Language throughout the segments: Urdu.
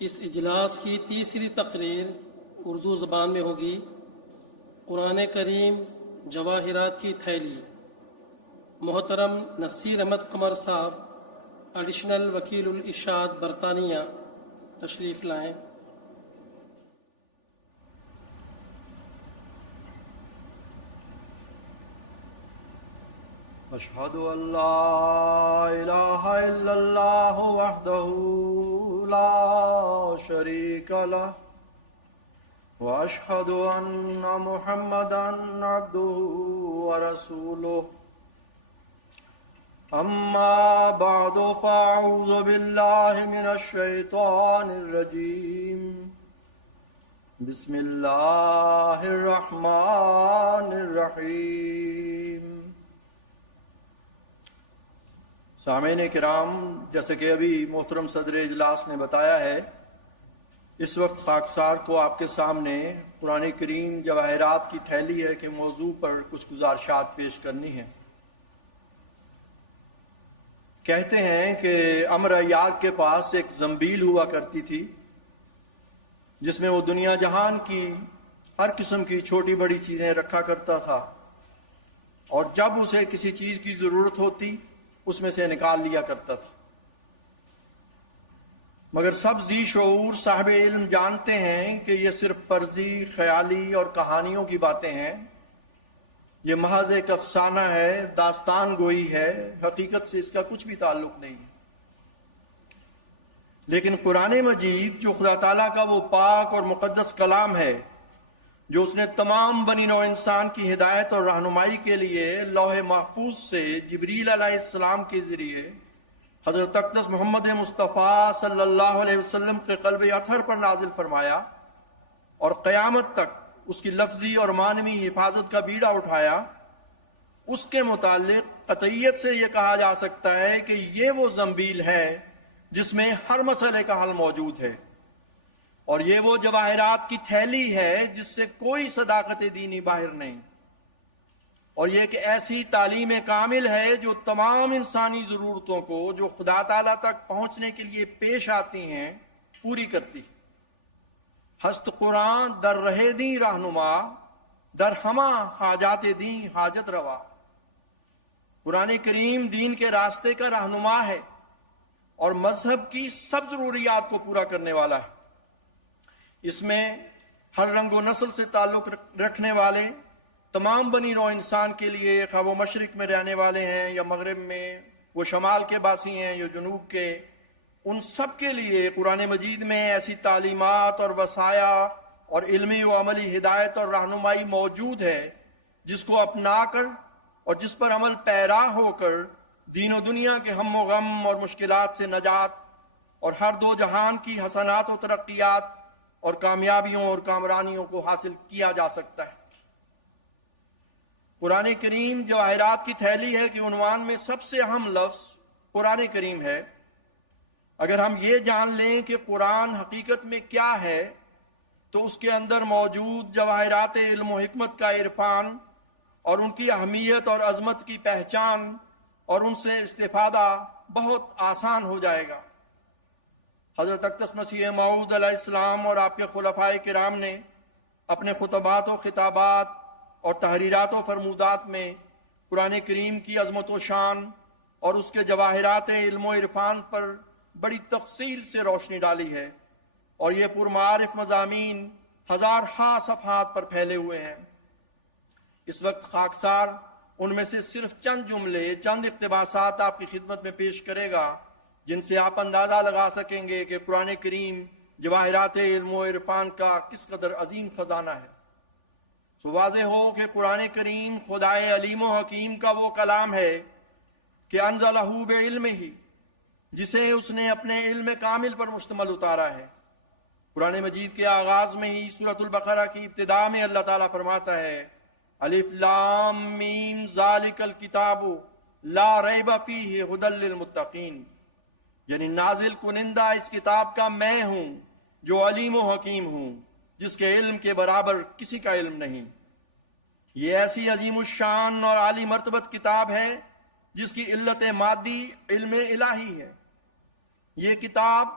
اس اجلاس کی تیسری تقریر اردو زبان میں ہوگی۔ قرآن کریم جواہرات کی تھیلی، محترم نصیر احمد قمر صاحب ایڈیشنل وکیل الارشاد برطانیہ تشریف لائیں۔ اشہد ان لا الہ الا اللہ وحدہ لا شریک لہ واشہد ان محمدا عبدہ ورسولہ اما بعد فاعوذ باللہ من الشیطان الرجیم بسم اللہ الرحمن الرحیم۔ سامعین کرام، جیسے کہ ابھی محترم صدر اجلاس نے بتایا ہے، اس وقت خاکسار کو آپ کے سامنے قرآن کریم جواہرات کی تھیلی ہے کہ موضوع پر کچھ گزارشات پیش کرنی ہے۔ کہتے ہیں کہ امر عیار کے پاس ایک زنبیل ہوا کرتی تھی جس میں وہ دنیا جہان کی ہر قسم کی چھوٹی بڑی چیزیں رکھا کرتا تھا، اور جب اسے کسی چیز کی ضرورت ہوتی اس میں سے نکال لیا کرتا تھا۔ مگر سب ذی شعور صاحب علم جانتے ہیں کہ یہ صرف فرضی، خیالی اور کہانیوں کی باتیں ہیں۔ یہ محض ایک افسانہ ہے، داستان گوئی ہے، حقیقت سے اس کا کچھ بھی تعلق نہیں ہے۔ لیکن قرآن مجید جو خدا تعالیٰ کا وہ پاک اور مقدس کلام ہے، جو اس نے تمام بنی نوع انسان کی ہدایت اور رہنمائی کے لیے لوح محفوظ سے جبریل علیہ السلام کے ذریعے حضرت اقدس محمد مصطفیٰ صلی اللہ علیہ وسلم کے قلب اطہر پر نازل فرمایا اور قیامت تک اس کی لفظی اور معنوی حفاظت کا بیڑا اٹھایا، اس کے متعلق قطعیت سے یہ کہا جا سکتا ہے کہ یہ وہ زنبیل ہے جس میں ہر مسئلے کا حل موجود ہے، اور یہ وہ جواہرات کی تھیلی ہے جس سے کوئی صداقت دینی باہر نہیں، اور یہ ایک ایسی تعلیم کامل ہے جو تمام انسانی ضرورتوں کو جو خدا تعالیٰ تک پہنچنے کے لیے پیش آتی ہیں پوری کرتی۔ ہست قرآن در رہے دیں رہنما، در ہمہ حاجات دیں حاجت روا۔ قرآن کریم دین کے راستے کا رہنما ہے اور مذہب کی سب ضروریات کو پورا کرنے والا ہے۔ اس میں ہر رنگ و نسل سے تعلق رکھنے والے تمام بنی نوع انسان کے لیے، خواہ وہ مشرق میں رہنے والے ہیں یا مغرب میں، وہ شمال کے باسی ہیں یا جنوب کے، ان سب کے لیے قرآن مجید میں ایسی تعلیمات اور وصایا اور علمی و عملی ہدایت اور رہنمائی موجود ہے جس کو اپنا کر اور جس پر عمل پیرا ہو کر دین و دنیا کے ہم و غم اور مشکلات سے نجات اور ہر دو جہان کی حسنات و ترقیات اور کامیابیوں اور کامرانیوں کو حاصل کیا جا سکتا ہے۔ قرآن کریم جواہرات کی تھیلی ہے کہ عنوان میں سب سے اہم لفظ قرآن کریم ہے۔ اگر ہم یہ جان لیں کہ قرآن حقیقت میں کیا ہے تو اس کے اندر موجود جواہرات علم و حکمت کا عرفان اور ان کی اہمیت اور عظمت کی پہچان اور ان سے استفادہ بہت آسان ہو جائے گا۔ حضرت اقدس مسیح موعود علیہ السلام اور آپ کے خلفائے کرام نے اپنے خطبات و خطابات اور تحریرات و فرمودات میں قرآن کریم کی عظمت و شان اور اس کے جواہرات علم و عرفان پر بڑی تفصیل سے روشنی ڈالی ہے، اور یہ پرمعارف مضامین ہزارہا صفحات پر پھیلے ہوئے ہیں۔ اس وقت خاکسار ان میں سے صرف چند جملے، چند اقتباسات آپ کی خدمت میں پیش کرے گا جن سے آپ اندازہ لگا سکیں گے کہ قرآن کریم جواہرات علم و عرفان کا کس قدر عظیم خزانہ ہے۔ سو واضح ہو کہ قرآن کریم خدائے علیم و حکیم کا وہ کلام ہے کہ انزلہ بعلمہ، جسے اس نے اپنے علم کامل پر مشتمل اتارا ہے۔ قرآن مجید کے آغاز میں ہی سورۃ البقرہ کی ابتدا میں اللہ تعالیٰ فرماتا ہے، الف لام میم ذالک الکتاب لا ریب فیہ ھدی للمتقین، یعنی نازل کنندہ اس کتاب کا میں ہوں جو علیم و حکیم ہوں، جس کے علم کے برابر کسی کا علم نہیں۔ یہ ایسی عظیم الشان اور عالی مرتبت کتاب ہے جس کی علت مادی علم الہی ہے۔ یہ کتاب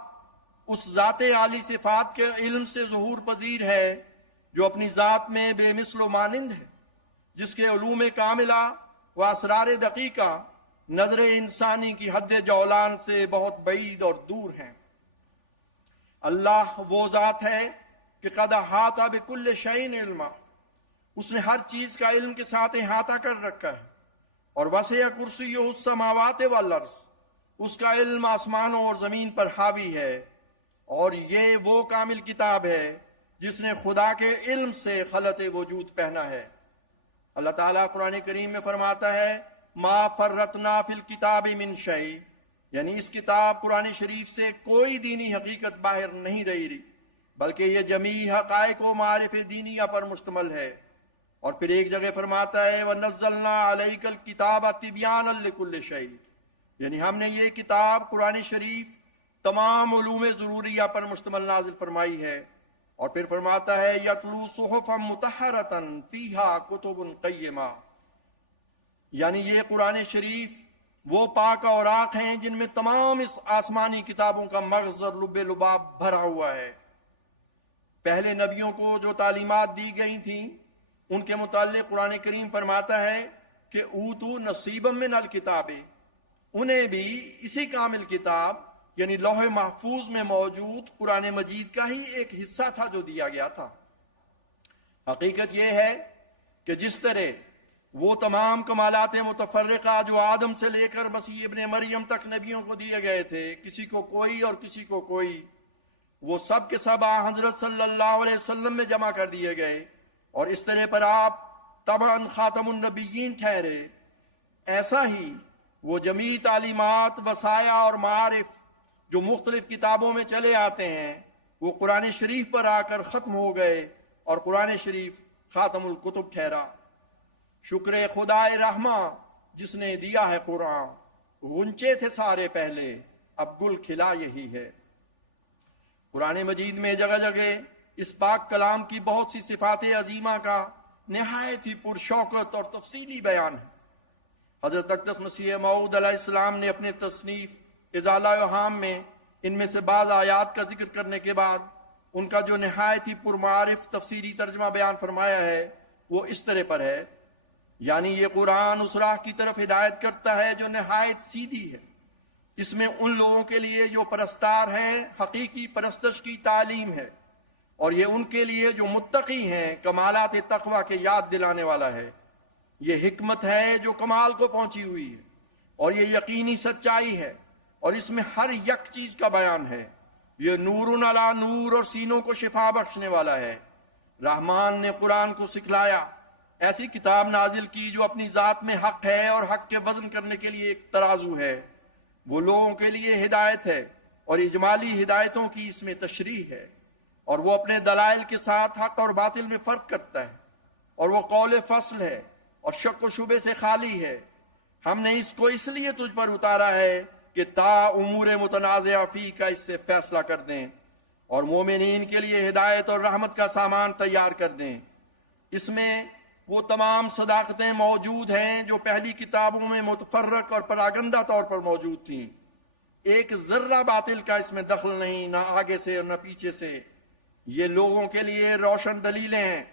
اس ذات عالی صفات کے علم سے ظہور پذیر ہے جو اپنی ذات میں بے مثل و مانند ہے، جس کے علوم کاملہ و اسرار دقیقہ نظر انسانی کی حد جولان سے بہت بعید اور دور ہیں۔ اللہ وہ ذات ہے کہ قد احاط بکل شیء علما، اس نے ہر چیز کا علم کے ساتھ احاطہ کر رکھا ہے، اور وسع کرسیہ السماوات والارض، اس کا علم آسمانوں اور زمین پر حاوی ہے، اور یہ وہ کامل کتاب ہے جس نے خدا کے علم سے خلط وجود پہنا ہے۔ اللہ تعالیٰ قرآن کریم میں فرماتا ہے ما فرطنا فی الکتاب من شیء، یعنی اس کتاب قرآن شریف سے کوئی دینی حقیقت باہر نہیں رہی، بلکہ یہ جمیع حقائق و معارف دینیہ پر مشتمل ہے۔ اور پھر ایک جگہ فرماتا ہے وَنَزَّلْنَا عَلَيْكَ الْكِتَابَ تِبْيَانًا لِكُلِّ شَيْءٍ، یعنی ہم نے یہ کتاب قرآن شریف تمام علوم ضروریہ پر مشتمل نازل فرمائی ہے۔ اور پھر فرماتا ہے یتلو صحفا مطہرۃ فیہا کتب قیمہ، یعنی یہ قرآن شریف وہ پاک اوراق ہیں جن میں تمام اس آسمانی کتابوں کا مغز اور لب لباب بھرا ہوا ہے۔ پہلے نبیوں کو جو تعلیمات دی گئی تھیں ان کے متعلق قرآن کریم فرماتا ہے کہ اوتو نصیبا من الکتاب، انہیں بھی اسی کامل کتاب یعنی لوح محفوظ میں موجود قرآن مجید کا ہی ایک حصہ تھا جو دیا گیا تھا۔ حقیقت یہ ہے کہ جس طرح وہ تمام کمالات متفرقہ جو آدم سے لے کر مسیح ابن مریم تک نبیوں کو دیے گئے تھے، کسی کو کوئی اور کسی کو کوئی، وہ سب کے سب حضرت صلی اللہ علیہ وسلم میں جمع کر دیے گئے، اور اس طرح پر آپ طبعاً خاتم النبیین ٹھہرے۔ ایسا ہی وہ جمیع تعلیمات، وصایا اور معارف جو مختلف کتابوں میں چلے آتے ہیں وہ قرآن شریف پر آ کر ختم ہو گئے، اور قرآن شریف خاتم الکتب ٹھہرا۔ شکر خدائے رحماں جس نے دیا ہے قرآن، غنچے تھے سارے پہلے اب گل کھلا یہی ہے۔ قرآن مجید میں جگہ جگہ اس پاک کلام کی بہت سی صفات عظیمہ کا نہایت ہی پرشوکت اور تفصیلی بیان ہے۔ حضرت اقدس مسیح موعود علیہ السلام نے اپنے تصنیف ازالہ احام میں ان میں سے بعض آیات کا ذکر کرنے کے بعد ان کا جو نہایت ہی پرمعارف تفسیری ترجمہ بیان فرمایا ہے وہ اس طرح پر ہے، یعنی یہ قرآن اس راہ کی طرف ہدایت کرتا ہے جو نہایت سیدھی ہے۔ اس میں ان لوگوں کے لیے جو پرستار ہیں حقیقی پرستش کی تعلیم ہے، اور یہ ان کے لیے جو متقی ہیں کمالات تقوی کے یاد دلانے والا ہے۔ یہ حکمت ہے جو کمال کو پہنچی ہوئی ہے، اور یہ یقینی سچائی ہے، اور اس میں ہر یک چیز کا بیان ہے۔ یہ نور علی نور اور سینوں کو شفا بخشنے والا ہے۔ رحمان نے قرآن کو سکھلایا، ایسی کتاب نازل کی جو اپنی ذات میں حق ہے اور حق کے وزن کرنے کے لیے ایک ترازو ہے۔ وہ لوگوں کے لیے ہدایت ہے، اور اجمالی ہدایتوں کی اس میں تشریح ہے، اور وہ اپنے دلائل کے ساتھ حق اور باطل میں فرق کرتا ہے، اور وہ قول فصل ہے اور شک و شبے سے خالی ہے۔ ہم نے اس کو اس لیے تجھ پر اتارا ہے کہ تا امور متنازع فی کا اس سے فیصلہ کر دیں، اور مومنین کے لیے ہدایت اور رحمت کا سامان تیار کر دیں۔ اس میں وہ تمام صداقتیں موجود ہیں جو پہلی کتابوں میں متفرق اور پراگندہ طور پر موجود تھیں۔ ایک ذرہ باطل کا اس میں دخل نہیں، نہ آگے سے اور نہ پیچھے سے۔ یہ لوگوں کے لیے روشن دلیلیں ہیں،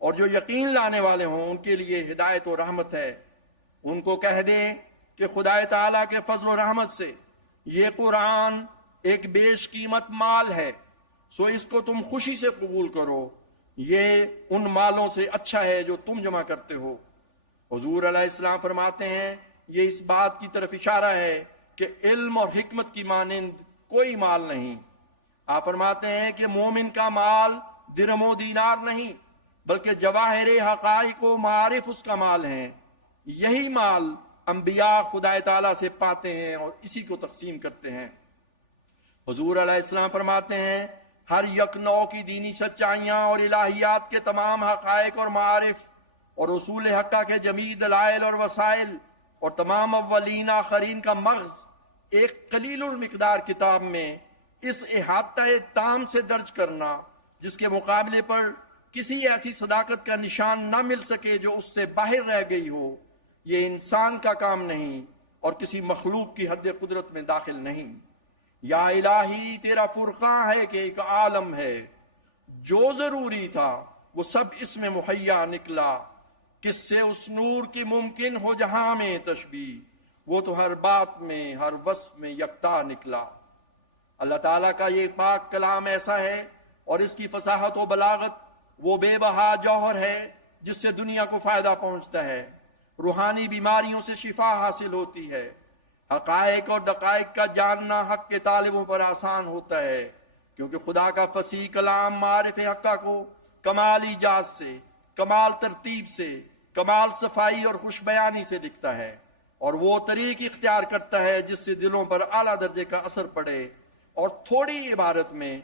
اور جو یقین لانے والے ہوں ان کے لیے ہدایت و رحمت ہے۔ ان کو کہہ دیں کہ خدائے تعالیٰ کے فضل و رحمت سے یہ قرآن ایک بیش قیمت مال ہے، سو اس کو تم خوشی سے قبول کرو، یہ ان مالوں سے اچھا ہے جو تم جمع کرتے ہو۔ حضور علیہ السلام فرماتے ہیں یہ اس بات کی طرف اشارہ ہے کہ علم اور حکمت کی مانند کوئی مال نہیں۔ آپ فرماتے ہیں کہ مومن کا مال درہم و دینار نہیں بلکہ جواہر حقائق و معارف اس کا مال ہیں۔ یہی مال انبیاء خدا تعالیٰ سے پاتے ہیں اور اسی کو تقسیم کرتے ہیں۔ حضور علیہ السلام فرماتے ہیں ہر یک نو کی دینی سچائیاں اور الہیات کے تمام حقائق اور معارف اور اصول حقہ کے جمیع دلائل اور وسائل اور تمام اولین آخرین کا مغز ایک قلیل المقدار کتاب میں اس احاطہ تام سے درج کرنا جس کے مقابلے پر کسی ایسی صداقت کا نشان نہ مل سکے جو اس سے باہر رہ گئی ہو، یہ انسان کا کام نہیں اور کسی مخلوق کی حد قدرت میں داخل نہیں۔ یا الہی تیرا فرقان ہے کہ ایک عالم ہے، جو ضروری تھا وہ سب اس میں مہیا نکلا، کس سے اس نور کی ممکن ہو جہاں میں تشبیہ، وہ تو ہر بات میں ہر وصف میں یکتا نکلا۔ اللہ تعالیٰ کا یہ پاک کلام ایسا ہے اور اس کی فصاحت و بلاغت وہ بے بہا جوہر ہے جس سے دنیا کو فائدہ پہنچتا ہے، روحانی بیماریوں سے شفا حاصل ہوتی ہے، حقائق اور دقائق کا جاننا حق کے طالبوں پر آسان ہوتا ہے، کیونکہ خدا کا فصیح کلام معارف حقہ کو کمال ایجاز سے، کمال ترتیب سے، کمال صفائی اور خوش بیانی سے لکھتا ہے، اور وہ طریق اختیار کرتا ہے جس سے دلوں پر اعلیٰ درجے کا اثر پڑے اور تھوڑی عبارت میں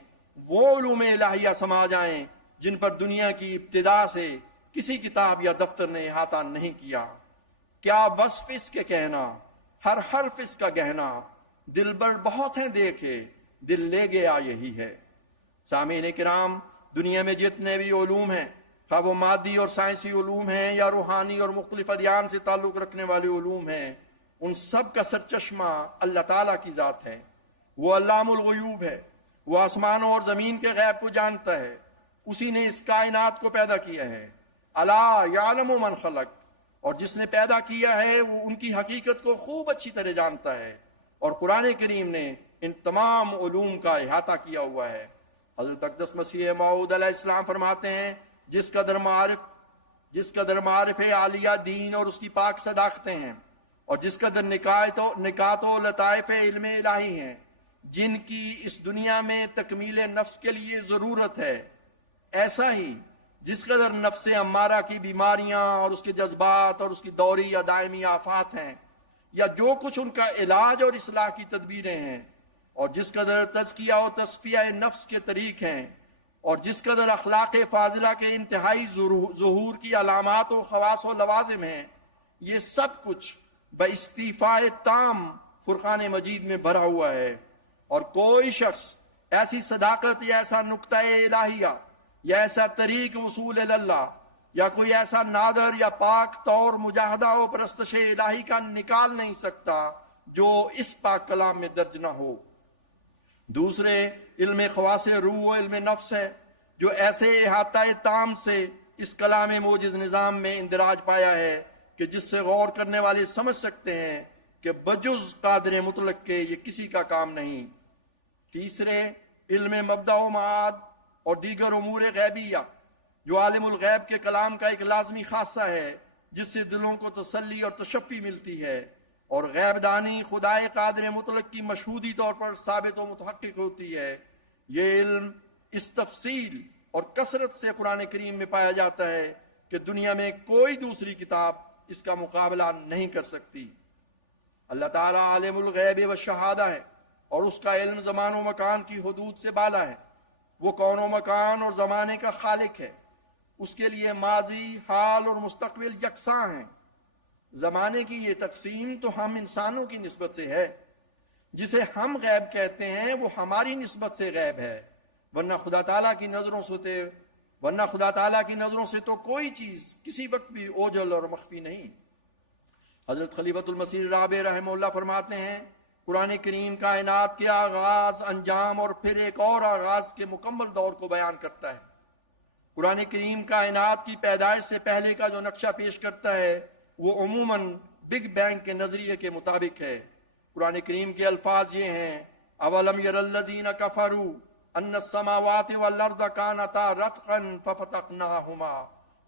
وہ علوم الہیہ سما جائیں جن پر دنیا کی ابتدا سے کسی کتاب یا دفتر نے احاطہ نہیں کیا۔ کیا وصف اس کے کہنا، ہر حرف اس کا گہنا، دل بر بہت ہیں دیکھے، دل لے گیا یہی ہے۔ سامعین کرام، دنیا میں جتنے بھی علوم ہیں، خواہ وہ مادی اور سائنسی علوم ہیں یا روحانی اور مختلف ادیان سے تعلق رکھنے والے علوم ہیں، ان سب کا سرچشمہ اللہ تعالیٰ کی ذات ہے۔ وہ علام الغیوب ہے، وہ آسمانوں اور زمین کے غیب کو جانتا ہے، اسی نے اس کائنات کو پیدا کیا ہے۔ الا یعلم من خلق، اور جس نے پیدا کیا ہے وہ ان کی حقیقت کو خوب اچھی طرح جانتا ہے، اور قرآن کریم نے ان تمام علوم کا احاطہ کیا ہوا ہے۔ حضرت اقدس مسیح موعود علیہ السلام فرماتے ہیں، جس قدر معارف عالیہ دین اور اس کی پاک صداقتیں ہیں، اور جس قدر نکات و لطائف علم الہی ہیں، جن کی اس دنیا میں تکمیل نفس کے لیے ضرورت ہے، ایسا ہی جس قدر نفس امارہ کی بیماریاں اور اس کے جذبات اور اس کی دوری یا دائمی آفات ہیں، یا جو کچھ ان کا علاج اور اصلاح کی تدبیریں ہیں، اور جس قدر تزکیہ و تصفیہ نفس کے طریق ہیں، اور جس قدر اخلاق فاضلہ کے انتہائی ظہور کی علامات و خواص و لوازم ہیں، یہ سب کچھ باستیفاء تام فرقان مجید میں بھرا ہوا ہے، اور کوئی شخص ایسی صداقت یا ایسا نقطہ الہیہ یا ایسا طریق وصول اللہ یا کوئی ایسا نادر یا پاک طور مجاہدہ و پرستش الہی کا نکال نہیں سکتا جو اس پاک کلام میں درج نہ ہو۔ دوسرے علم خواص روح و علم نفس ہے جو ایسے احاطہ تام سے اس کلام موجز نظام میں اندراج پایا ہے کہ جس سے غور کرنے والے سمجھ سکتے ہیں کہ بجز قادر مطلق کے یہ کسی کا کام نہیں۔ تیسرے علم مبدأ و معاد اور دیگر امور غیبیہ جو عالم الغیب کے کلام کا ایک لازمی خاصہ ہے، جس سے دلوں کو تسلی اور تشفی ملتی ہے، اور غیب دانی خدائے قادر مطلق کی مشہودی طور پر ثابت و متحقق ہوتی ہے۔ یہ علم اس تفصیل اور کثرت سے قرآن کریم میں پایا جاتا ہے کہ دنیا میں کوئی دوسری کتاب اس کا مقابلہ نہیں کر سکتی۔ اللہ تعالیٰ عالم الغیب و شہادہ ہے، اور اس کا علم زمان و مکان کی حدود سے بالا ہے۔ وہ کون و مکان اور زمانے کا خالق ہے، اس کے لیے ماضی، حال اور مستقبل یکساں ہیں۔ زمانے کی یہ تقسیم تو ہم انسانوں کی نسبت سے ہے، جسے ہم غیب کہتے ہیں وہ ہماری نسبت سے غیب ہے، ورنہ خدا تعالیٰ کی نظروں سے تو کوئی چیز کسی وقت بھی اوجھل اور مخفی نہیں۔ حضرت خلیفۃ المسیح رابع رحمہ اللہ فرماتے ہیں، قرآن کریم کائنات کے آغاز، انجام اور پھر ایک اور آغاز کے مکمل دور کو بیان کرتا ہے۔ قرآن کریم کائنات کی پیدائش سے پہلے کا جو نقشہ پیش کرتا ہے وہ عموماً بگ بینگ کے نظریے کے مطابق ہے۔ قرآن کریم کے الفاظ یہ ہیں، اولم یر الذین کفروا ان السماوات والارض کانتا رتقا ففتقناہما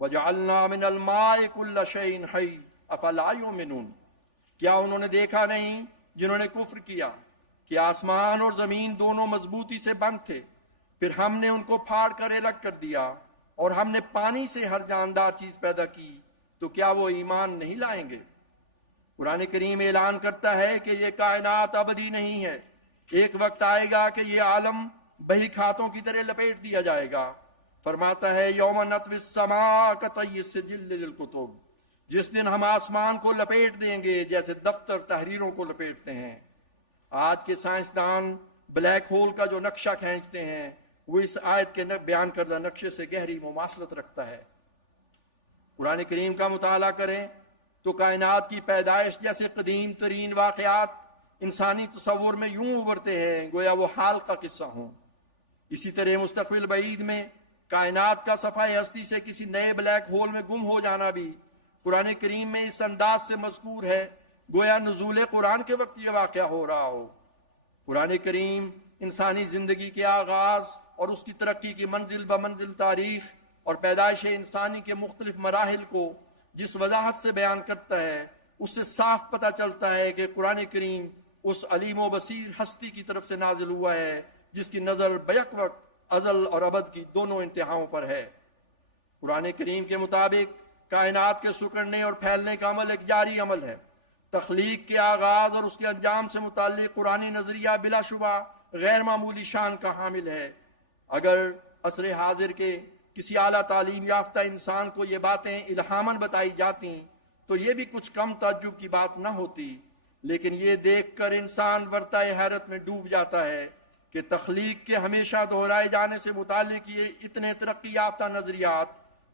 وجعلنا من الماء کل شیء حی افلا یؤمنون۔ کیا انہوں نے دیکھا نہیں جنہوں نے کفر کیا کہ آسمان اور زمین دونوں مضبوطی سے بند تھے، پھر ہم نے ان کو پھاڑ کر الگ کر دیا، اور ہم نے پانی سے ہر جاندار چیز پیدا کی، تو کیا وہ ایمان نہیں لائیں گے؟ قرآن کریم اعلان کرتا ہے کہ یہ کائنات ابدی نہیں ہے، ایک وقت آئے گا کہ یہ عالم بہی کھاتوں کی طرح لپیٹ دیا جائے گا۔ فرماتا ہے، یوم نطوی السماء کطی السجل للکتب، جس دن ہم آسمان کو لپیٹ دیں گے جیسے دفتر تحریروں کو لپیٹتے ہیں۔ آج کے سائنسدان بلیک ہول کا جو نقشہ کھینچتے ہیں وہ اس آیت کے بیان کردہ نقشے سے گہری مماثلت رکھتا ہے۔ قرآن کریم کا مطالعہ کریں تو کائنات کی پیدائش جیسے قدیم ترین واقعات انسانی تصور میں یوں ابھرتے ہیں گویا وہ حال کا قصہ ہوں۔ اسی طرح مستقبل بعید میں کائنات کا صفحہ ہستی سے کسی نئے بلیک ہول میں گم ہو جانا بھی قرآن کریم میں اس انداز سے مذکور ہے گویا نزول قرآن کے وقت یہ واقعہ ہو رہا ہو۔ قرآن کریم انسانی زندگی کے آغاز اور اس کی ترقی کی منزل بمنزل تاریخ اور پیدائش انسانی کے مختلف مراحل کو جس وضاحت سے بیان کرتا ہے اس سے صاف پتہ چلتا ہے کہ قرآن کریم اس علیم و بصیر ہستی کی طرف سے نازل ہوا ہے جس کی نظر بیک وقت ازل اور ابد کی دونوں انتہاؤں پر ہے۔ قرآن کریم کے مطابق کائنات کے سکڑنے اور پھیلنے کا عمل ایک جاری عمل ہے۔ تخلیق کے آغاز اور اس کے انجام سے متعلق قرآنی نظریہ بلا شبہ غیر معمولی شان کا حامل ہے۔ اگر عصر حاضر کے کسی اعلیٰ تعلیم یافتہ انسان کو یہ باتیں الہاماً بتائی جاتی تو یہ بھی کچھ کم تعجب کی بات نہ ہوتی، لیکن یہ دیکھ کر انسان ورطہ حیرت میں ڈوب جاتا ہے کہ تخلیق کے ہمیشہ دہرائے جانے سے متعلق یہ اتنے ترقی یافتہ نظریات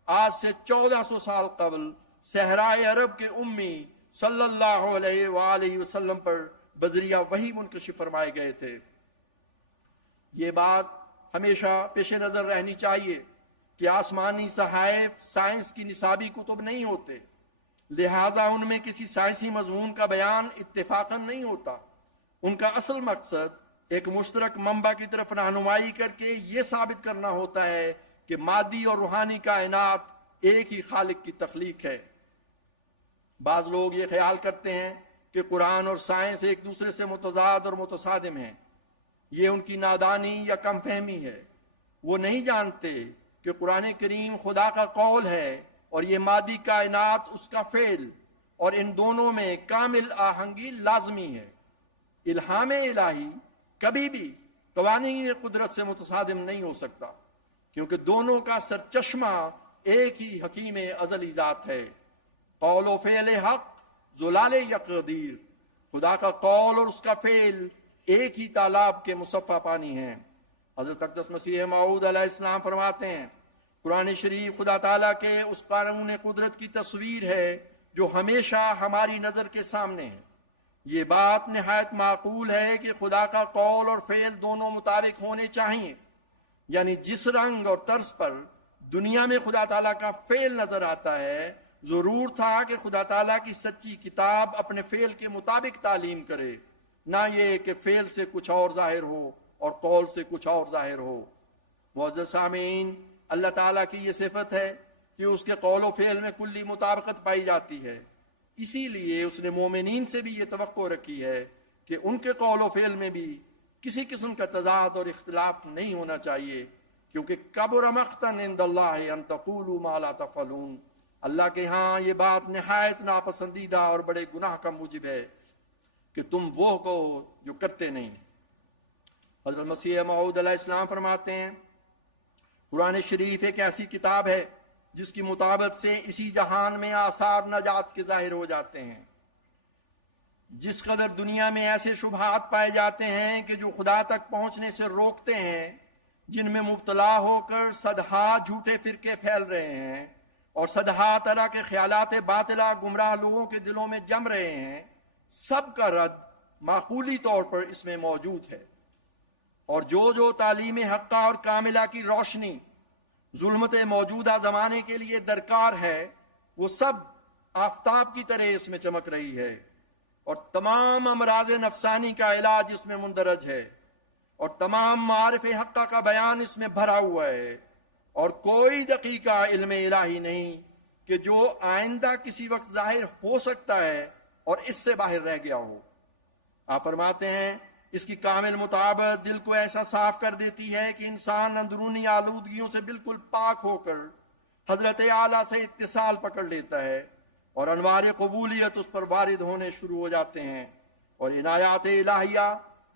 آج سے 1400 سال قبل صحرائے عرب کے امی صلی اللہ علیہ وآلہ وسلم پر بذریعہ وحی منکشف فرمائے گئے تھے۔ یہ بات ہمیشہ پیش نظر رہنی چاہیے کہ آسمانی صحائف سائنس کی نصابی کتب نہیں ہوتے، لہٰذا ان میں کسی سائنسی مضمون کا بیان اتفاقاً نہیں ہوتا۔ ان کا اصل مقصد ایک مشترک منبع کی طرف رہنمائی کر کے یہ ثابت کرنا ہوتا ہے کہ مادی اور روحانی کائنات ایک ہی خالق کی تخلیق ہے۔ بعض لوگ یہ خیال کرتے ہیں کہ قرآن اور سائنس ایک دوسرے سے متضاد اور متصادم ہیں۔ یہ ان کی نادانی یا کم فہمی ہے۔ وہ نہیں جانتے کہ قرآن کریم خدا کا قول ہے اور یہ مادی کائنات اس کا فعل، اور ان دونوں میں کامل آہنگی لازمی ہے۔ الہام الہی کبھی بھی قوانین قدرت سے متصادم نہیں ہو سکتا، کیونکہ دونوں کا سرچشمہ ایک ہی حکیم ازلی ذات ہے۔ قول و فعل حق زلال یقدیر، خدا کا قول اور اس کا فعل ایک ہی تالاب کے مصفہ پانی ہیں۔ حضرت اقدس مسیح موعود علیہ السلام فرماتے ہیں قرآن شریف خدا تعالیٰ کے اس قانون قدرت کی تصویر ہے جو ہمیشہ ہماری نظر کے سامنے ہے۔ یہ بات نہایت معقول ہے کہ خدا کا قول اور فعل دونوں مطابق ہونے چاہیے، یعنی جس رنگ اور طرز پر دنیا میں خدا تعالیٰ کا فعل نظر آتا ہے، ضرور تھا کہ خدا تعالیٰ کی سچی کتاب اپنے فعل کے مطابق تعلیم کرے، نہ یہ کہ فعل سے کچھ اور ظاہر ہو اور قول سے کچھ اور ظاہر ہو۔ معزز سامعین، اللہ تعالیٰ کی یہ صفت ہے کہ اس کے قول و فعل میں کلی مطابقت پائی جاتی ہے، اسی لیے اس نے مومنین سے بھی یہ توقع رکھی ہے کہ ان کے قول و فعل میں بھی کسی قسم کا تضاد اور اختلاف نہیں ہونا چاہیے، کیونکہ کبر مقتا عند اللہ ان تقولوا ما لا تفعلون، اللہ کے ہاں یہ بات نہایت ناپسندیدہ اور بڑے گناہ کا موجب ہے کہ تم وہ کہو جو کرتے نہیں۔ حضرت مسیح موعود علیہ السلام فرماتے ہیں قرآن شریف ایک ایسی کتاب ہے جس کی مطابقت سے اسی جہان میں آثار نجات کے ظاہر ہو جاتے ہیں۔ جس قدر دنیا میں ایسے شبہات پائے جاتے ہیں کہ جو خدا تک پہنچنے سے روکتے ہیں، جن میں مبتلا ہو کر صدہا جھوٹے فرقے پھیل رہے ہیں اور صدہا طرح کے خیالات باطلہ گمراہ لوگوں کے دلوں میں جم رہے ہیں، سب کا رد معقولی طور پر اس میں موجود ہے۔ اور جو تعلیم حقہ اور کاملہ کی روشنی ظلمت موجودہ زمانے کے لیے درکار ہے، وہ سب آفتاب کی طرح اس میں چمک رہی ہے، اور تمام امراض نفسانی کا علاج اس میں مندرج ہے، اور تمام معارف حقہ کا بیان اس میں بھرا ہوا ہے، اور کوئی دقیقہ علم الہی نہیں کہ جو آئندہ کسی وقت ظاہر ہو سکتا ہے اور اس سے باہر رہ گیا ہو۔ آپ فرماتے ہیں اس کی کامل مطابقت دل کو ایسا صاف کر دیتی ہے کہ انسان اندرونی آلودگیوں سے بالکل پاک ہو کر حضرت اعلیٰ سے اتصال پکڑ لیتا ہے، اور انوار قبولیت اس پر وارد ہونے شروع ہو جاتے ہیں، اور عنایات الہیہ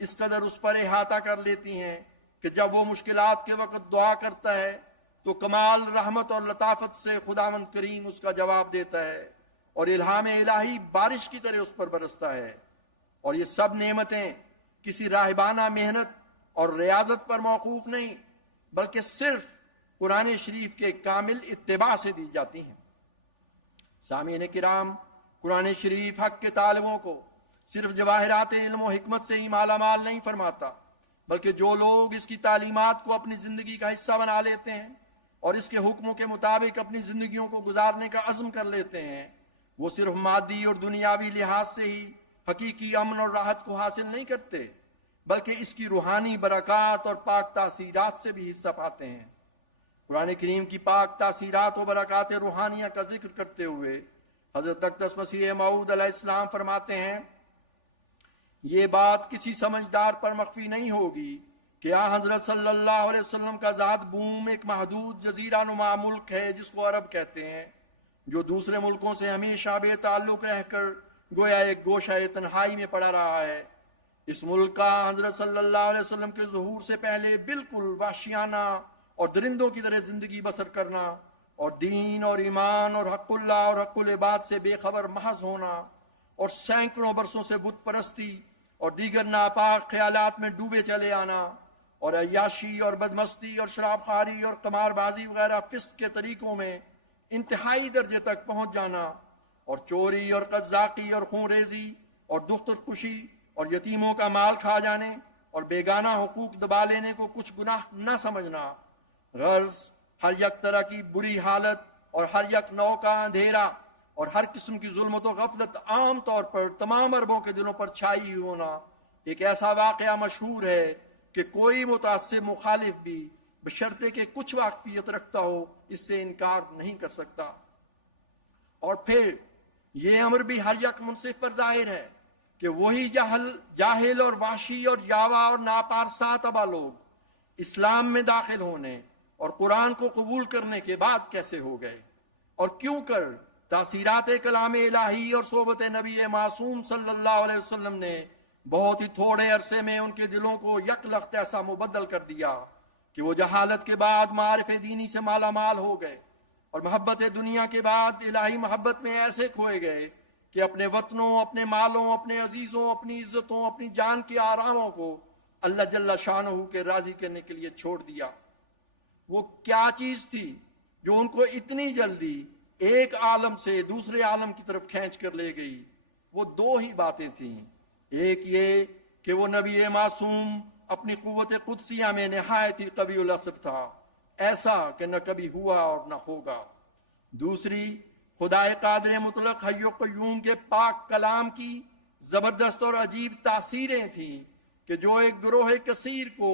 اس قدر اس پر احاطہ کر لیتی ہیں کہ جب وہ مشکلات کے وقت دعا کرتا ہے تو کمال رحمت اور لطافت سے خداوند کریم اس کا جواب دیتا ہے، اور الہام الہی بارش کی طرح اس پر برستا ہے۔ اور یہ سب نعمتیں کسی راہبانہ محنت اور ریاضت پر موقوف نہیں، بلکہ صرف قرآن شریف کے کامل اتباع سے دی جاتی ہیں۔ سامعین کرام، قرآن شریف حق کے طالبوں کو صرف جواہرات علم و حکمت سے ہی مالا مال نہیں فرماتا، بلکہ جو لوگ اس کی تعلیمات کو اپنی زندگی کا حصہ بنا لیتے ہیں اور اس کے حکموں کے مطابق اپنی زندگیوں کو گزارنے کا عزم کر لیتے ہیں، وہ صرف مادی اور دنیاوی لحاظ سے ہی حقیقی امن اور راحت کو حاصل نہیں کرتے، بلکہ اس کی روحانی برکات اور پاک تاثیرات سے بھی حصہ پاتے ہیں۔ قرآن کریم کی پاک تاثیرات و برکات روحانیہ کا ذکر کرتے ہوئے حضرت اقدس مسیح موعود علیہ السلام فرماتے ہیں، یہ بات کسی سمجھدار پر مخفی نہیں ہوگی کہ حضرت صلی اللہ علیہ وسلم کا ذات بوم ایک محدود جزیرہ نما ملک ہے جس کو عرب کہتے ہیں، جو دوسرے ملکوں سے ہمیشہ بے تعلق رہ کر گویا ایک گوشہ تنہائی میں پڑا رہا ہے۔ اس ملک کا حضرت صلی اللہ علیہ وسلم کے ظہور سے پہلے بالکل وحشیانہ اور درندوں کی طرح زندگی بسر کرنا اور دین اور ایمان اور حق اللہ اور حق العباد سے بے خبر محض ہونا اور سینکڑوں برسوں سے بت پرستی اور دیگر ناپاک خیالات میں ڈوبے چلے آنا اور عیاشی اور بدمستی اور شراب خواری اور قمار بازی وغیرہ فسق کے طریقوں میں انتہائی درجے تک پہنچ جانا اور چوری اور قزاقی اور خون ریزی اور دختر کشی اور یتیموں کا مال کھا جانے اور بیگانہ حقوق دبا لینے کو کچھ گناہ نہ سمجھنا، غرض ہر یک طرح کی بری حالت اور ہر یک نوع کا اندھیرا اور ہر قسم کی ظلمت و غفلت عام طور پر تمام عربوں کے دلوں پر چھائی ہونا ایک ایسا واقعہ مشہور ہے کہ کوئی متعصب مخالف بھی بشرطے کہ کچھ واقفیت رکھتا ہو اس سے انکار نہیں کر سکتا۔ اور پھر یہ امر بھی ہر یک منصف پر ظاہر ہے کہ وہی جاہل اور وحشی اور یاوا اور ناپارسا طبع لوگ اسلام میں داخل ہونے اور قرآن کو قبول کرنے کے بعد کیسے ہو گئے اور کیوں کر تاثیرات کلام الہی اور صحبت نبی معصوم صلی اللہ علیہ وسلم نے بہت ہی تھوڑے عرصے میں ان کے دلوں کو یک لخت ایسا مبدل کر دیا کہ وہ جہالت کے بعد معارف دینی سے مالا مال ہو گئے اور محبت دنیا کے بعد الہی محبت میں ایسے کھوئے گئے کہ اپنے وطنوں، اپنے مالوں، اپنے عزیزوں، اپنی عزتوں، اپنی جان کے آراموں کو اللہ جل شانہ کے راضی کرنے کے لیے چھوڑ دیا۔ وہ کیا چیز تھی جو ان کو اتنی جلدی ایک عالم سے دوسرے عالم کی طرف کھینچ کر لے گئی؟ وہ دو ہی باتیں تھیں، ایک یہ کہ وہ نبی معصوم اپنی قوت قدسیہ میں نہایت ہی قوی الاثر تھا، ایسا کہ نہ کبھی ہوا اور نہ ہوگا۔ دوسری، خدا قادر مطلق حی و قیوم کے پاک کلام کی زبردست اور عجیب تاثیریں تھیں کہ جو ایک گروہ کثیر کو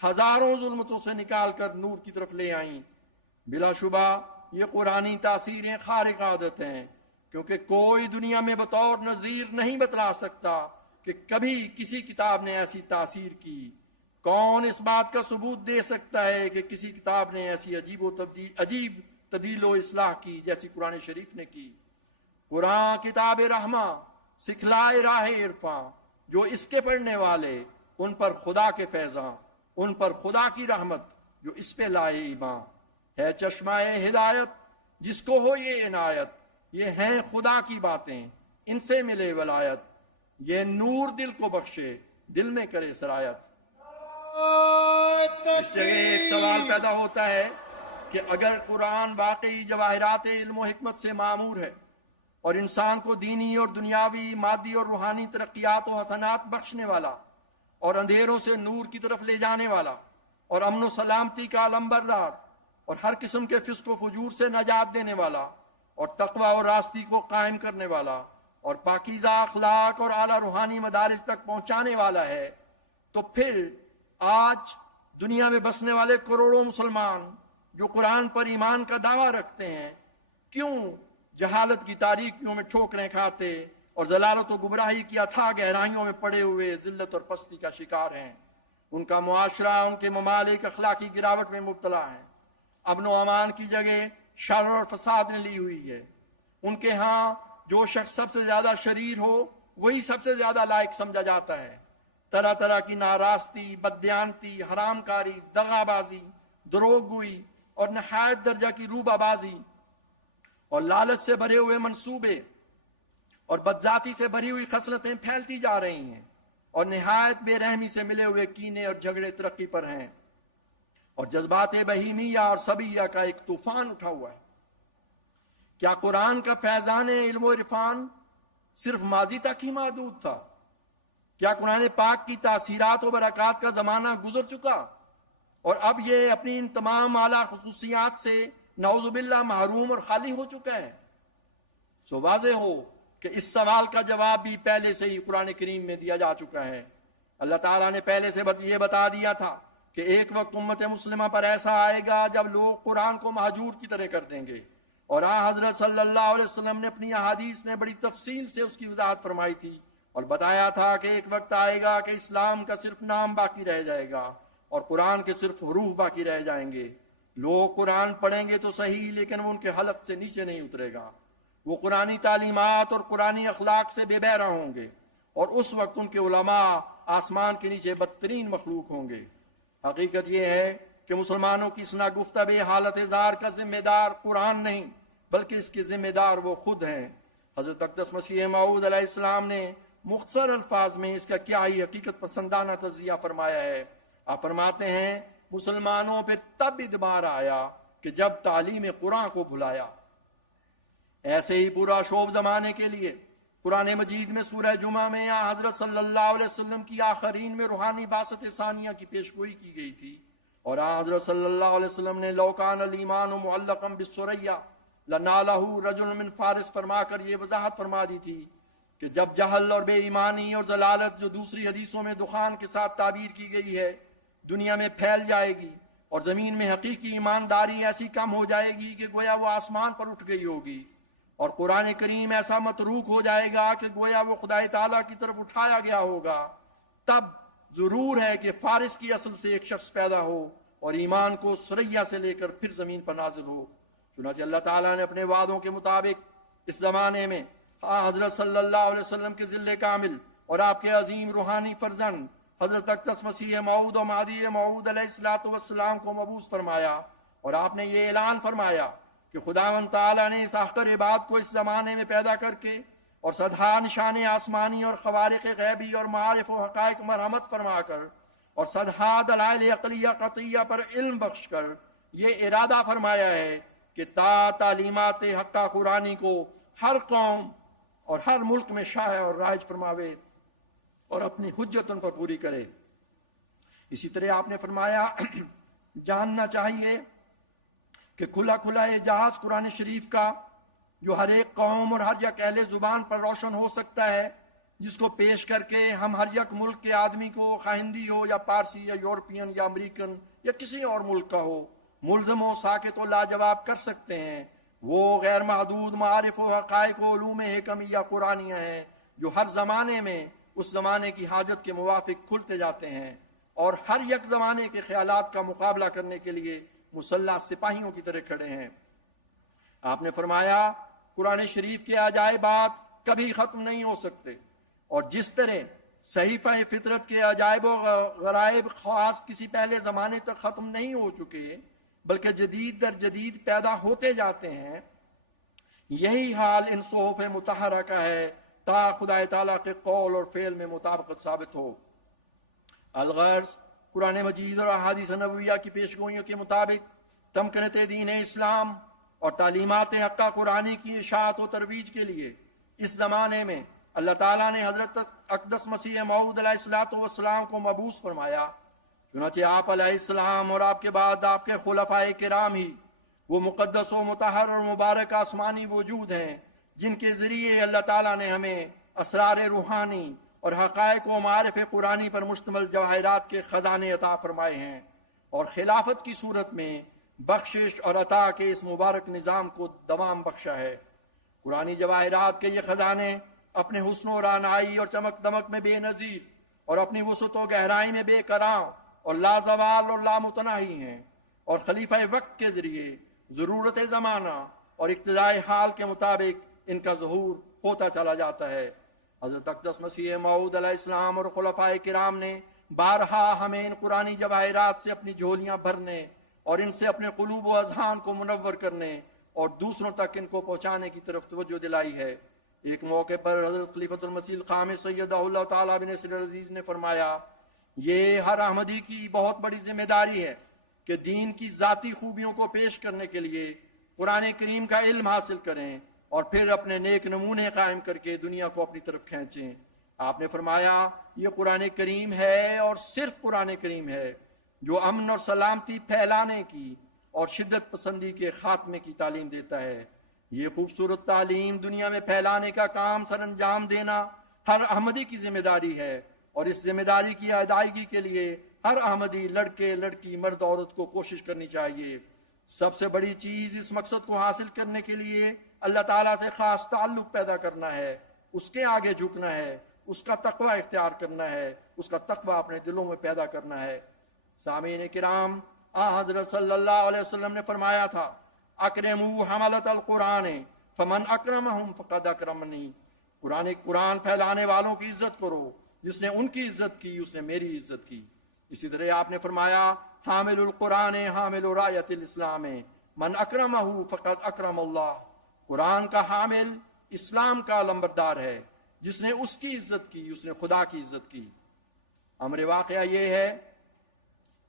ہزاروں ظلمتوں سے نکال کر نور کی طرف لے آئیں۔ بلا شبہ یہ قرآنی تاثیریں خارق عادت ہیں، کیونکہ کوئی دنیا میں بطور نظیر نہیں بتلا سکتا کہ کبھی کسی کتاب نے ایسی تاثیر کی۔ کون اس بات کا ثبوت دے سکتا ہے کہ کسی کتاب نے ایسی عجیب تبدیل و اصلاح کی جیسی قرآن شریف نے کی؟ قرآن کتاب رحمہ، سکھلائے راہ عرفاں، جو اس کے پڑھنے والے ان پر خدا کے فیضاں، ان پر خدا کی رحمت جو اس پہ لائے ایمان ہے، چشمہ ہدایت جس کو ہو یہ عنایت، یہ ہیں خدا کی باتیں ان سے ملے ولایت، یہ نور دل کو بخشے دل میں کرے سرایت۔ اس جگہ ایک سوال پیدا ہوتا ہے کہ اگر قرآن واقعی جواہرات علم و حکمت سے معمور ہے اور انسان کو دینی اور دنیاوی، مادی اور روحانی ترقیات و حسنات بخشنے والا اور اندھیروں سے نور کی طرف لے جانے والا اور امن و سلامتی کا علمبردار اور ہر قسم کے فسق و فجور سے نجات دینے والا اور تقوی اور راستی کو قائم کرنے والا اور پاکیزہ اخلاق اور اعلیٰ روحانی مدارج تک پہنچانے والا ہے، تو پھر آج دنیا میں بسنے والے کروڑوں مسلمان جو قرآن پر ایمان کا دعویٰ رکھتے ہیں کیوں جہالت کی تاریکیوں میں ٹھوکریں کھاتے اور ضلالت و گمراہی کی اتھاہ گہرائیوں میں پڑے ہوئے ذلت اور پستی کا شکار ہیں؟ ان کا معاشرہ، ان کے ممالک اخلاقی گراوٹ میں مبتلا ہیں، امن و امان کی جگہ شر اور فساد نے لی ہوئی ہے۔ ان کے ہاں جو شخص سب سے زیادہ شریر ہو وہی سب سے زیادہ لائق سمجھا جاتا ہے۔ طرح طرح کی ناراستی، بددیانتی، حرام کاری، دغا بازی، دروغ گوئی اور نہایت درجہ کی روبہ بازی اور لالچ سے بھرے ہوئے منصوبے اور بدذاتی سے بھری ہوئی خصلتیں پھیلتی جا رہی ہیں اور نہایت بے رحمی سے ملے ہوئے کینے اور جھگڑے ترقی پر ہیں اور جذبات بہیمیہ اور سبیہ کا ایک طوفان اٹھا ہوا ہے۔ کیا قرآن کا فیضان علم و عرفان صرف ماضی تک ہی محدود تھا؟ کیا قرآن پاک کی تاثیرات و برکات کا زمانہ گزر چکا اور اب یہ اپنی ان تمام اعلیٰ خصوصیات سے نعوذ باللہ محروم اور خالی ہو چکا ہے؟ سو واضح ہو کہ اس سوال کا جواب بھی پہلے سے ہی قرآن کریم میں دیا جا چکا ہے۔ اللہ تعالیٰ نے پہلے سے یہ بتا دیا تھا کہ ایک وقت امت مسلمہ پر ایسا آئے گا جب لوگ قرآن کو مہجور کی طرح کر دیں گے، اور حضرت صلی اللہ علیہ وسلم نے اپنی احادیث میں بڑی تفصیل سے اس کی وضاحت فرمائی تھی اور بتایا تھا کہ ایک وقت آئے گا کہ اسلام کا صرف نام باقی رہ جائے گا اور قرآن کے صرف حروف باقی رہ جائیں گے۔ لوگ قرآن پڑھیں گے تو صحیح، لیکن وہ ان کے حلق سے نیچے نہیں اترے گا۔ وہ قرآنی تعلیمات اور قرآنی اخلاق سے بے بہرا ہوں گے، اور اس وقت ان کے علماء آسمان کے نیچے بدترین مخلوق ہوں گے۔ حقیقت یہ ہے کہ مسلمانوں کی اس ناگفتہ حالت زار کا ذمہ دار قرآن نہیں، بلکہ اس کے ذمہ دار وہ خود ہیں۔ حضرت اقدس مسیح موعود علیہ السلام نے مختصر الفاظ میں اس کا کیا ہی حقیقت پسندانہ تجزیہ فرمایا ہے۔ آپ فرماتے ہیں مسلمانوں پہ تب ادبار آیا کہ جب تعلیم قرآن کو بھلایا۔ ایسے ہی پورا شوب زمانے کے لیے قرآن مجید میں سورہ جمعہ میں حضرت صلی اللہ علیہ وسلم کی آخرین میں روحانی بعثت ثانیہ کی پیشگوئی کی گئی تھی، اور حضرت صلی اللہ علیہ وسلم نے لو کان الایمان معلقا بالثریہ لنالہ رجل من فارس فرما کر یہ وضاحت فرما دی تھی کہ جب جہل اور بے ایمانی اور ضلالت، جو دوسری حدیثوں میں دخان کے ساتھ تعبیر کی گئی ہے، دنیا میں پھیل جائے گی اور زمین میں حقیقی ایمانداری ایسی کم ہو جائے گی کہ گویا وہ آسمان پر اٹھ گئی ہوگی، اور قرآن کریم ایسا متروک ہو جائے گا کہ گویا وہ خدائے تعالیٰ کی طرف اٹھایا گیا ہوگا، تب ضرور ہے کہ فارس کی اصل سے ایک شخص پیدا ہو اور ایمان کو سریا سے لے کر پھر زمین پر نازل ہو۔ چنانچہ اللہ تعالیٰ نے اپنے وعدوں کے مطابق اس زمانے میں حضرت صلی اللہ علیہ وسلم کے ذل کامل اور آپ کے عظیم روحانی فرزند حضرت اقدس مسیح موعود و مہدی موعود علیہ الصلوۃ والسلام کو مبعوث فرمایا، اور آپ نے یہ اعلان فرمایا کہ خداوند تعالیٰ نے اس آخر عباد کو اس زمانے میں پیدا کر کے اور صدہا نشان آسمانی اور خوارق غیبی اور معارف و حقائق مرحمت فرما کر اور صدہا دلائل عقلیہ قطعیہ پر علم بخش کر یہ ارادہ فرمایا ہے کہ تا تعلیمات حقہ قرآنی کو ہر قوم اور ہر ملک میں شائع اور رائج فرماوے اور اپنی حجت ان پر پوری کرے۔ اسی طرح آپ نے فرمایا جاننا چاہیے کہ کھلا کھلا یہ جہاز قرآن شریف کا، جو ہر ایک قوم اور ہر یک اہل زبان پر روشن ہو سکتا ہے، جس کو پیش کر کے ہم ہر یک ملک کے آدمی کو، خواہ ہندی ہو یا پارسی یا یورپین یا امریکن یا کسی اور ملک کا ہو، ملزم و ساکت و لاجواب کر سکتے ہیں۔ وہ غیر محدود معارف و حقائق و علوم حکمیہ قرآنیہ ہیں جو ہر زمانے میں اس زمانے کی حاجت کے موافق کھلتے جاتے ہیں اور ہر یک زمانے کے خیالات کا مقابلہ کرنے کے لیے مسلح سپاہیوں کی طرح کھڑے ہیں۔ آپ نے فرمایا قرآن شریف کے عجائبات کبھی ختم نہیں ہو سکتے، اور جس طرح صحیفہ فطرت کے عجائب و غرائب خاص کسی پہلے زمانے تک ختم نہیں ہو چکے بلکہ جدید در جدید پیدا ہوتے جاتے ہیں، یہی حال ان صحف مطہرہ کا ہے تا خدا تعالیٰ کے قول اور فعل میں مطابقت ثابت ہو۔ الغرض قرآن مجید اور احادیث نبویہ کی پیشگوئیوں کے مطابق تمکنت دین اسلام اور تعلیمات حقہ قرآنی کی اشاعت و ترویج کے لیے اس زمانے میں اللہ تعالیٰ نے حضرت اقدس مسیح موعود علیہ الصلوۃ والسلام کو مبعوث فرمایا۔ چنانچہ آپ علیہ السلام اور آپ کے بعد آپ کے خلفائے کرام ہی وہ مقدس و مطہر اور مبارک آسمانی وجود ہیں جن کے ذریعے اللہ تعالیٰ نے ہمیں اسرار روحانی اور حقائق و معارف قرآنی پر مشتمل جواہرات کے خزانے عطا فرمائے ہیں، اور خلافت کی صورت میں بخشش اور عطا کے اس مبارک نظام کو دوام بخشا ہے۔ قرآنی جواہرات کے یہ خزانے اپنے حسن و رعنائی اور چمک دمک میں بے نظیر اور اپنی وسعت و گہرائی میں بے کراں اور لازوال اور لامتناہی ہیں، اور خلیفہ وقت کے ذریعے ضرورت زمانہ اور اقتضائے حال کے مطابق ان کا ظہور ہوتا چلا جاتا ہے۔ حضرت اقدس مسیح موعود علیہ السلام اور خلفائے کرام نے بارہا ہمیں ان قرآنی جواہرات سے اپنی جھولیاں بھرنے اور ان سے اپنے قلوب و اذہان کو منور کرنے اور دوسروں تک ان کو پہنچانے کی طرف توجہ دلائی ہے۔ ایک موقع پر حضرت خلیفۃ المسیح الخامس سیدہ اللہ تعالیٰ بن نصر العزیز نے فرمایا یہ ہر احمدی کی بہت بڑی ذمہ داری ہے کہ دین کی ذاتی خوبیوں کو پیش کرنے کے لیے قرآن کریم کا علم حاصل کریں اور پھر اپنے نیک نمونے قائم کر کے دنیا کو اپنی طرف کھینچیں۔ آپ نے فرمایا یہ قرآن کریم ہے اور صرف قرآن کریم ہے جو امن اور سلامتی پھیلانے کی اور شدت پسندی کے خاتمے کی تعلیم دیتا ہے۔ یہ خوبصورت تعلیم دنیا میں پھیلانے کا کام سر انجام دینا ہر احمدی کی ذمہ داری ہے، اور اس ذمہ داری کی ادائیگی کے لیے ہر احمدی لڑکے لڑکی مرد عورت کو کوشش کرنی چاہیے۔ سب سے بڑی چیز اس مقصد کو حاصل کرنے کے لیے اللہ تعالیٰ سے خاص تعلق پیدا کرنا ہے، اس کے آگے جھکنا ہے، اس کا تقوی اختیار کرنا ہے، اس کا تقوی اپنے دلوں میں پیدا کرنا ہے۔ سامعین کرام، حضرت صلی اللہ علیہ وسلم نے فرمایا تھا اکرموا حملۃ القرآن فمن اکرمہم فقد اکرمنی، قرآن پھیلانے والوں کی عزت کرو، جس نے ان کی عزت کی اس نے میری عزت کی۔ اسی طرح آپ نے فرمایا حامل القرآن حامل رایت الاسلام من اکرمہ فقد اکرم اللہ، قرآن کا حامل اسلام کا لمبردار ہے، جس نے اس کی عزت کی اس نے خدا کی عزت کی۔ امر واقعہ یہ ہے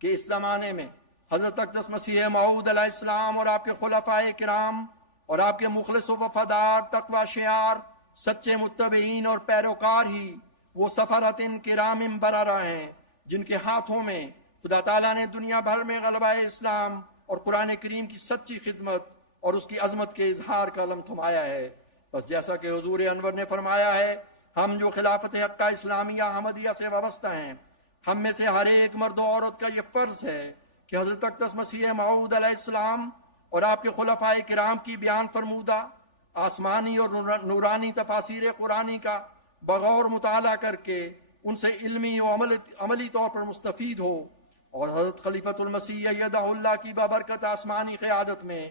کہ اس زمانے میں حضرت اقدس مسیح موعود علیہ السلام اور آپ کے خلفائے کرام اور آپ کے مخلص و وفادار تقوی شعار سچے متبعین اور پیروکار ہی وہ سفرت کرام بررہ ہیں جن کے ہاتھوں میں خدا تعالیٰ نے دنیا بھر میں غلبہ اسلام اور قرآن کریم کی سچی خدمت اور اس کی عظمت کے اظہار کا علم تھمایا ہے۔ بس جیسا کہ حضور انور نے فرمایا ہے، ہم جو خلافت حقہ اسلامیہ احمدیہ سے وابستہ ہیں، ہم میں سے ہر ایک مرد و عورت کا یہ فرض ہے کہ حضرت اقدس مسیح موعود علیہ السلام اور آپ کے خلفائے کرام کی بیان فرمودہ آسمانی اور نورانی تفاسیر قرآنی کا بغور مطالعہ کر کے ان سے علمی و عملی طور پر مستفید ہو، اور حضرت خلیفۃ المسیح ایدہ اللہ کی بابرکت آسمانی قیادت میں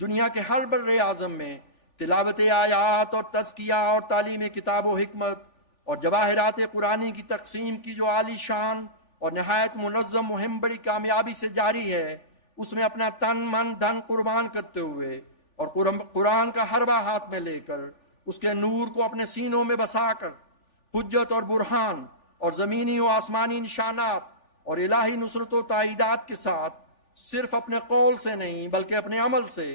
دنیا کے ہر بر اعظم میں تلاوت آیات اور تزکیہ اور تعلیم کتاب و حکمت اور جواہرات قرآنی کی تقسیم کی جو عالی شان اور نہایت منظم مہم بڑی کامیابی سے جاری ہے، اس میں اپنا تن من دھن قربان کرتے ہوئے اور قرآن کا حربہ ہاتھ میں لے کر اس کے نور کو اپنے سینوں میں بسا کر حجت اور برہان اور زمینی و آسمانی نشانات اور الہی نصرت و تائیدات کے ساتھ صرف اپنے قول سے نہیں بلکہ اپنے عمل سے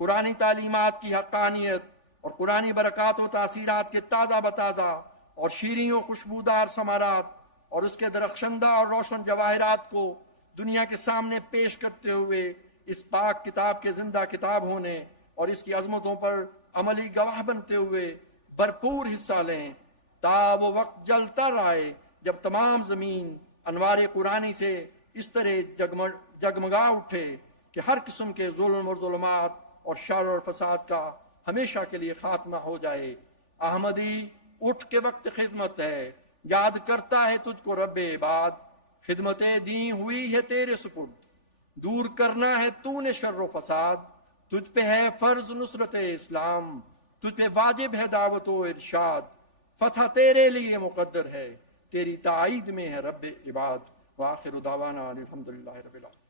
قرآنی تعلیمات کی حقانیت اور قرآنی برکات و تاثیرات کے تازہ بتازہ اور شیریں و خوشبودار ثمرات اور اس کے درخشندہ اور روشن جواہرات کو دنیا کے سامنے پیش کرتے ہوئے اس پاک کتاب کے زندہ کتاب ہونے اور اس کی عظمتوں پر عملی گواہ بنتے ہوئے بھرپور حصہ لیں، تا وہ وقت جلتا رہے جب تمام زمین انوار قرآنی سے اس طرح جگمگا اٹھے کہ ہر قسم کے ظلم اور ظلمات اور شر اور فساد کا ہمیشہ کے لیے خاتمہ ہو جائے۔ احمدی اٹھ کے وقت خدمت ہے، یاد کرتا ہے تجھ کو رب عباد، خدمتیں دی ہوئی ہے تیرے سپرد، دور کرنا ہے تو نے شر و فساد، تجھ پہ ہے فرض نصرت اسلام، تجھ پہ واجب ہے دعوت و ارشاد، فتح تیرے لیے مقدر ہے، تیری تائید میں ہے رب عباد۔ وآخر دعوانا الحمدللہ رب العالمین۔